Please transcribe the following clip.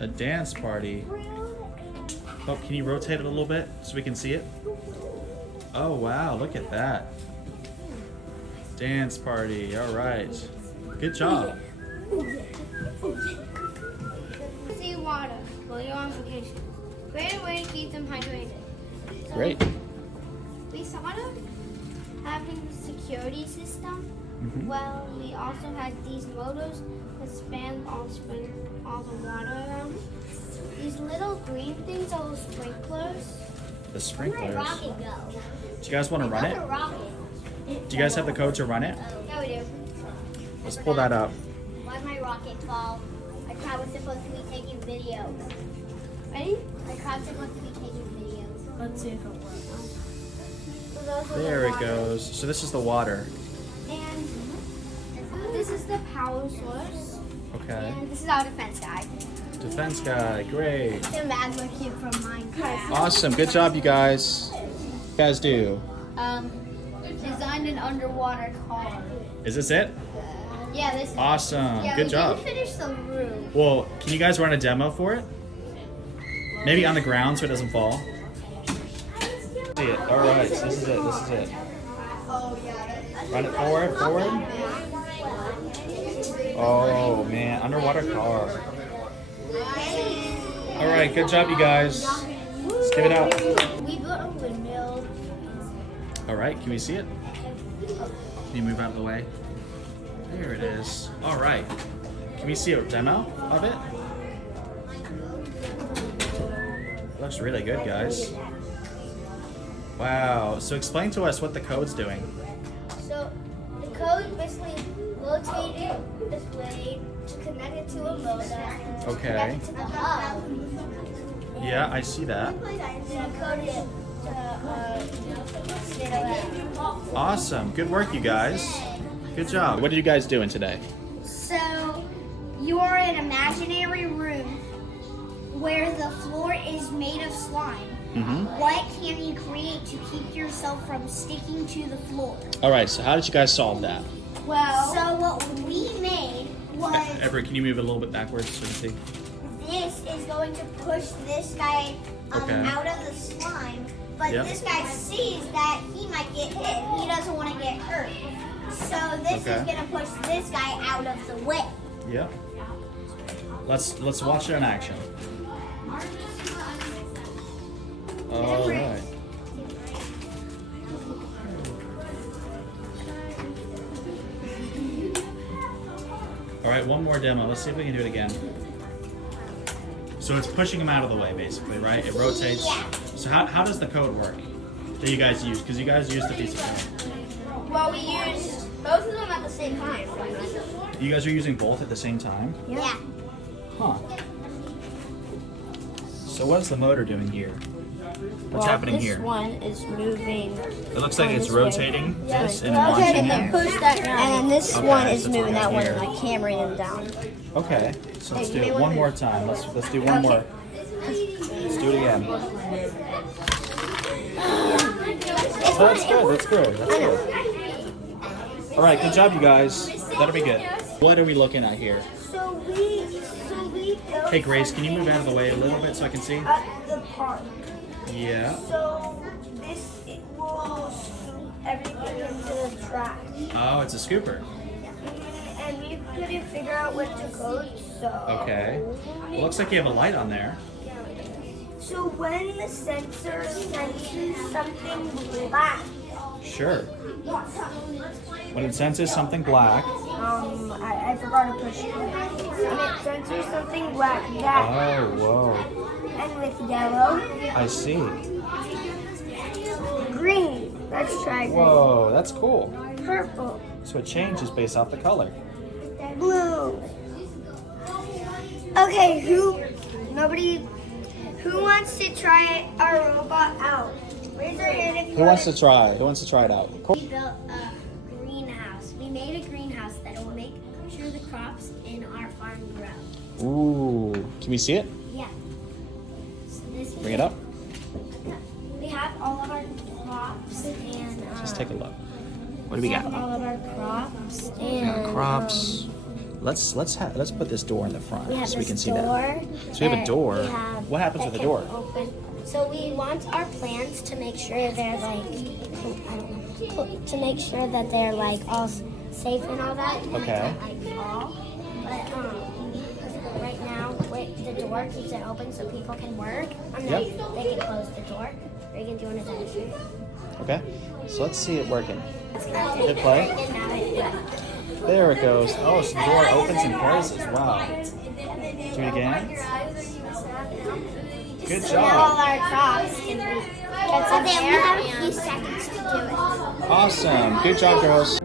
A dance party. Oh, can you rotate it a little bit so we can see it? Oh wow, look at that. Dance party, all right. Good job. See water while you're on vacation. Great way to keep them hydrated. So Great. we thought of having a security system. Mhm. Well, we also had these motors that span all the water around. These little green things are the sprinklers. The sprinklers. Rocket go? Do you guys want to run it? Do you guys have the code to run it? Yeah, we do. Let's pull that up. Why'd my rocket fall? My crowd was supposed to be taking videos. Ready? My crowd's supposed to be taking videos. Let's see if it works. So those are There the it water. goes. So this is the water. And this is the power source. Okay. And this is our defense guy. Defense guy, great. The magma kid from Minecraft. Awesome, good job you guys. What do you guys do? Designed an underwater car. Is this it? Yeah, this. Awesome, Yeah, good we job. didn't finish the roof. Well, can you guys run a demo for it? Maybe on the ground so it doesn't fall. See it. All right, so this is it. This is it. Run it forward, forward. Oh man, underwater car. All right, good job, you guys. Let's give it out. We built a windmill. All right, can we see it? Can you move out of the way? There it is. All right. Can we see a demo of it? Looks really good, guys. Wow. So explain to us what the code's doing. So the code basically rotated this way to connect it to a modem. Okay. Connect it to the hub. Yeah, I see that. And then coded it to spit it out. Awesome. Good work, you guys. Good job. What are you guys doing today? So you are in an imaginary room where the floor is made of slime. Mm-hmm. What can you create to keep yourself from sticking to the floor? All right, so how did you guys solve that? Well, so what we made was Everett, can you move it a little bit backwards so we can see? this is going to push this guy Okay. out of the slime, but Yep. this guy sees that he might get hit. He doesn't want to get hurt. So this Okay. is going to push this guy out of the way. Yep. Let's watch it in action. All right. All right, one more demo. Let's see if we can do it again. So it's pushing him out of the way, basically, right? It rotates. Yeah. So how does the code work that you guys use? Because you guys used a piece of code. Well, we used both of them at the same time. You guys are using both at the same time? Yeah. Huh. So what's the motor doing here? What's happening here? This one is moving. It looks like it's rotating this and Rotating launching there. it. Push that down. And then this Okay, one so is it's moving that working one here. and like hammering it down. Okay, so let's do it one more time. Let's do one more. Let's do it again. Oh, that's good. That's good. That's good. All right, good job, you guys. That'll be good. What are we looking at here? So we built Hey, Grace, can you move out of the way a little bit so I can see? at the park. Yeah. So this will scoop everything into the trash. Oh, it's a scooper. And we couldn't figure out what to code, so. Okay. Well, looks like you have a light on there. So when the sensor senses something black, Sure. When it senses something black. I forgot to push it. When it senses something black, that, Oh, whoa. and with yellow, I see. green, let's try green, Whoa, that's cool. purple, So it changes based off the color. blue. Okay, who wants to try our robot out? Raise your hand if you Who wants to try? Who wants to try it out? Cool. We built a greenhouse. We made a greenhouse that will make sure the crops in our farm grow. Ooh, can we see it? Yeah. So this Bring it up. We have all of our crops and Just take a look. What do we got? all of our crops We got and crops. let's put this door in the front We have so we this can see door. that. So we have a door. We have What happens that with the door? can Open. So we want our plants to make sure they're like, I don't know, to make sure that they're like all safe and all that. And Okay. They don't like fall. But right now, the door keeps it open so people can work. Yep. They can close the door. Reagan, do you want to demonstrate? Okay. So let's see it working. Hit Hit play. Now it went. There it goes. Oh, so the door opens and closes. Wow. Do it again. Good So now all job. our crops can be. So then we have a few seconds to do it. Awesome. Good job, girls.